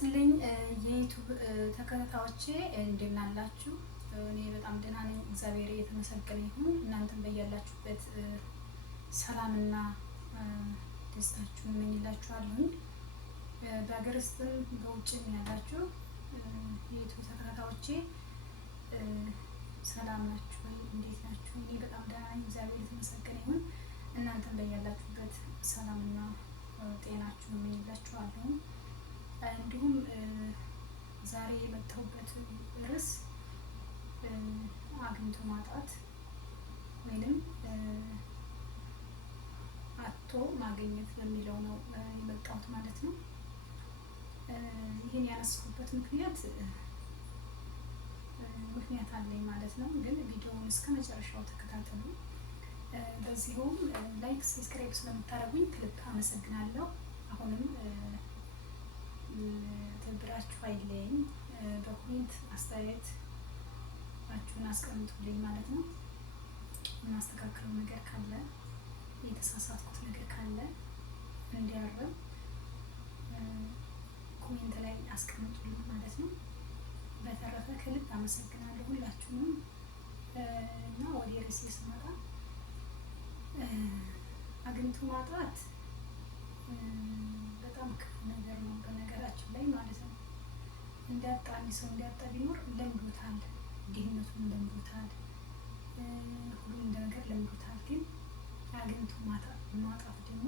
ይስጥልኝ የዩቲዩብ ተከታታዮቼ እንደምን አላችሁ? እኔ በጣም ደህና ነኝ፣ እግዚአብሔር የተመሰገነ ይሁን። እናንተም በያላችሁበት ሰላምና ደስታችሁን እመኝላችኋለሁ። በሀገር ውስጥም በውጭም ያላችሁ የዩቲዩብ ተከታታዮቼ ሰላም ናችሁ? እንዴት ናችሁ? እኔ በጣም ደህና ነኝ፣ እግዚአብሔር የተመሰገነ ይሁን። እናንተም በያላችሁበት ሰላምና ጤናችሁን እመኝላችኋለሁ። እንዲሁም ዛሬ የመጣሁበት ርዕስ አግኝቶ ማጣት ወይንም አጥቶ ማግኘት በሚለው ነው የመጣሁት ማለት ነው። ይህን ያነሳሁበት ምክንያት አለኝ ማለት ነው። ግን ቪዲዮውን እስከ መጨረሻው ተከታተሉ። በዚሁም ላይክ፣ ሰብስክራይብ ስለምታደርጉኝ ከልብ አመሰግናለሁ። አሁንም ትብብራችሁ አይለኝ። በኮሜንት አስተያየታችሁን አስቀምጡልኝ ማለት ነው። የማስተካከለው ነገር ካለ፣ የተሳሳትኩት ነገር ካለ እንዲያርም ኮሜንት ላይ አስቀምጡልኝ ማለት ነው። በተረፈ ከልብ አመሰግናለሁ ሁላችሁንም እና ወደ ርዕሴ ስመጣ አግኝቶ ማጣት በጣም ክፉ ነገር ነው በነገራችን ላይ ማለት ነው። እንዳጣ እንዲያጣ ቢኖር ለምዶታል፣ ድህነቱን ለምዶታል፣ ሁሉም ነገር ለምዶታል። ግን አግኝቶ ማጣት ደግሞ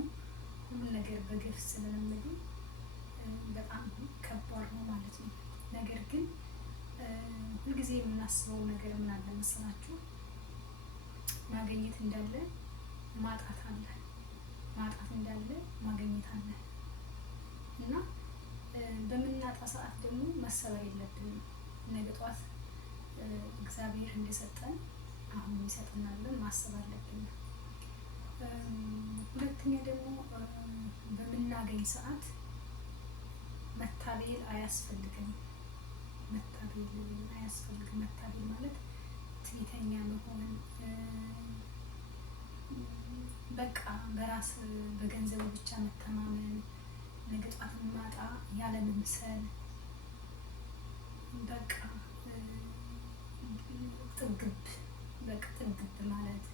ሁሉም ነገር በገፍ ስለለመዱ በጣም ከባድ ነው ማለት ነው። ነገር ግን ሁልጊዜ የምናስበው ነገር ምን አለ መሰላችሁ? ማግኘት እንዳለ ማጣት አለ፣ ማጣት እንዳለ ማግኘት አለ እና በምናጣ ሰዓት ደግሞ መሰበር የለብንም። ነገ ጧት እግዚአብሔር እንደሰጠን አሁን ይሰጠናል ብለን ማሰብ አለብን። ሁለተኛ ደግሞ በምናገኝ ሰዓት መታበል አያስፈልግም። መታበል ማለት ትዕቢተኛ መሆን፣ በቃ በራስ በገንዘቡ ብቻ መተማመን፣ ነገ ጧት ማጣ ያለ መምሰል፣ በቃ ጥግብ ማለት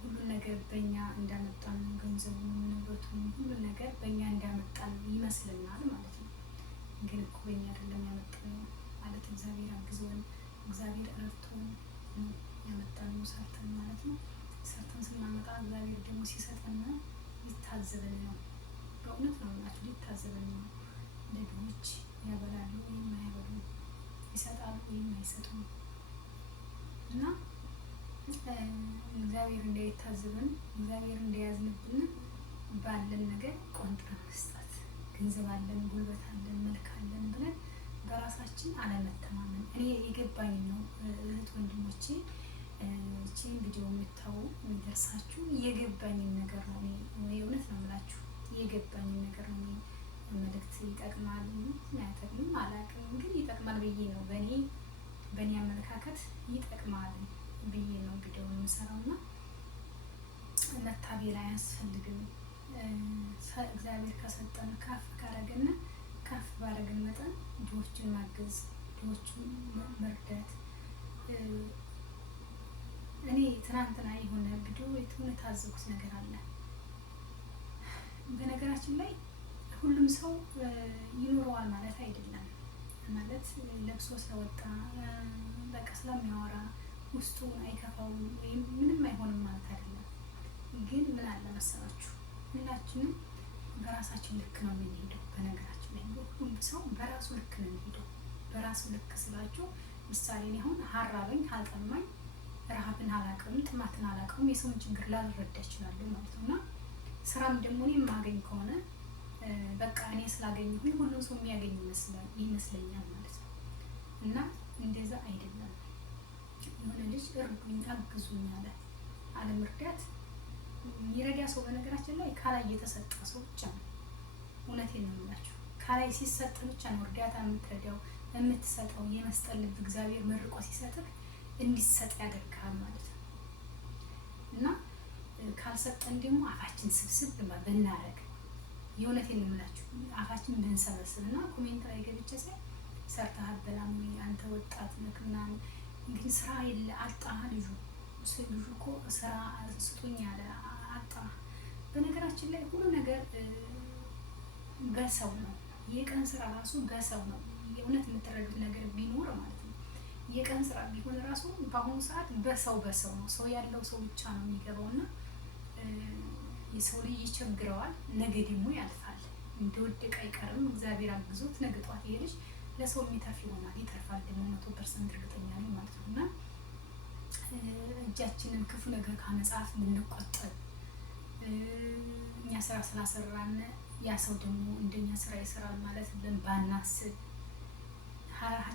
ሁሉን ነገር በእኛ እንዳመጣን ነው። ገንዘቡን፣ ንብረቱን፣ ሁሉን ነገር በእኛ እንዳመጣን ይመስልናል ማለት ነው። ግን እኮ በእኛ አይደለም ያመጣነው ማለት እግዚአብሔር አግዞን፣ እግዚአብሔር ረድቶን ያመጣነው ሰርተን ማለት ነው። ሰርተን ስናመጣ እግዚአብሔር ደግሞ ሲሰጠን ሊታዘበን ነው። በእውነት ነው የምላችሁ፣ ሊታዘበን ነው። ለድሆች ያበላሉ ወይም አያበሉ፣ ይሰጣሉ ወይም አይሰጡም እና እግዚአብሔር እንዳይታዘበን፣ እግዚአብሔር እንዳያዝንብን ባለን ነገር ቆንጥረን መስጠት። ገንዘብ አለን፣ ጉልበት አለን፣ መልክ አለን ብለን በራሳችን አለመተማመን። እኔ የገባኝ ነው እህት ወንድሞቼ፣ እቺን ቪዲዮ የምታዩ የሚደርሳችሁ የገባኝን ነገር ነው። እኔ እውነት ነው የምላችሁ የገባኝን ነገር ነው። መልእክት ይጠቅማል አያጠቅምም አላውቅም፣ ግን ይጠቅማል ብዬ ነው በእኔ አመለካከት ይጠቅማል ብዬ ነው ቪዲዮ የምሰራው እና መታበል አያስፈልግም። እግዚአብሔር ከሰጠን ከፍ ካረገን ከፍ ባረገን መጠን ድሆችን ማገዝ፣ ድሆችን መርዳት። እኔ ትናንትና የሆነ ቪዲዮ የታዘብኩት ነገር አለ። በነገራችን ላይ ሁሉም ሰው ይኖረዋል ማለት አይደለም። ማለት ለብሶ ስለወጣ በቃ ስለሚያወራ ውስጡን አይከፋውም ወይም ምንም አይሆንም ማለት አይደለም። ግን ምን አለ መሰላችሁ? ሁላችንም በራሳችን ልክ ነው የምንሄደው። በነገራችን ላይ ሁሉም ሰው በራሱ ልክ ነው የሚሄደው። በራሱ ልክ ስላችሁ ምሳሌ አሁን ሀራበኝ አልጠማኝ፣ ረሃብን አላውቅም፣ ጥማትን አላውቅም፣ የሰውን ችግር ላልረዳ እችላለሁ ማለት ነው። እና ስራም ደግሞ እኔ የማገኝ ከሆነ በቃ እኔ ስላገኘሁኝ ሁሉም ሰው የሚያገኝ ይመስለኛል ማለት ነው። እና እንደዛ አይደለም። የሆነ ልጅ እርዱኝ አግዙኝ አለ መርዳት የሚረዳ ሰው በነገራችን ላይ ካላይ የተሰጠ ሰው ብቻ ነው። እውነቴን ነው የምላችሁ። ካላይ ሲሰጥ ብቻ ነው እርዳታ የምትረዳው የምትሰጠው። የመስጠት ልብ እግዚአብሔር መርቆ ሲሰጥህ እንዲሰጥ ያደርጋል ማለት ነው። እና ካልሰጠን ደግሞ አፋችን ስብስብ ብናረግ የእውነቴን ነው የምላችሁ አፋችን ብንሰበስብና ኮሜንት ላይ ገብቼ ሳይ ሰርተህ አበላም አንተ ወጣት ነህ ምናምን እንግዲህ ስራ የለ አጣ ልጁ እኮ ስራ ስጡኝ ያለ አጣ። በነገራችን ላይ ሁሉ ነገር በሰው ነው። የቀን ስራ ራሱ በሰው ነው። የእውነት የምትረዱት ነገር ቢኖር ማለት ነው የቀን ስራ ቢሆን ራሱ በአሁኑ ሰዓት በሰው ነው። ሰው ያለው ሰው ብቻ ነው የሚገባው እና የሰው ልጅ ይቸግረዋል። ነገ ደግሞ ያልፋል። እንደወደቀ አይቀርም። እግዚአብሔር አግዞት ነገ ጧት ይሄ ልጅ ለሰው የሚተርፍ ይሆናል። ይተርፋል ደግሞ 100% እርግጠኛ ነኝ ማለት ነው እና እጃችንን ክፉ ነገር ከመጻፍ የምንቆጠብ እኛ ስራ ስላሰራን ያ ሰው ደግሞ እንደኛ ስራ ይሰራል ማለት ብለን ባናስብ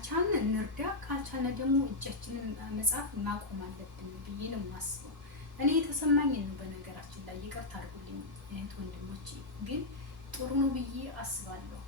ቻልን እንርዳ። ካልቻልን ደግሞ እጃችንን መጻፍ ማቆም አለብን ብዬ ነው የማስበው። እኔ የተሰማኝን ነው በነገራችን ላይ ይቅርታ አድርጉልኝ እህት ወንድሞቼ፣ ግን ጥሩ ነው ብዬ አስባለሁ።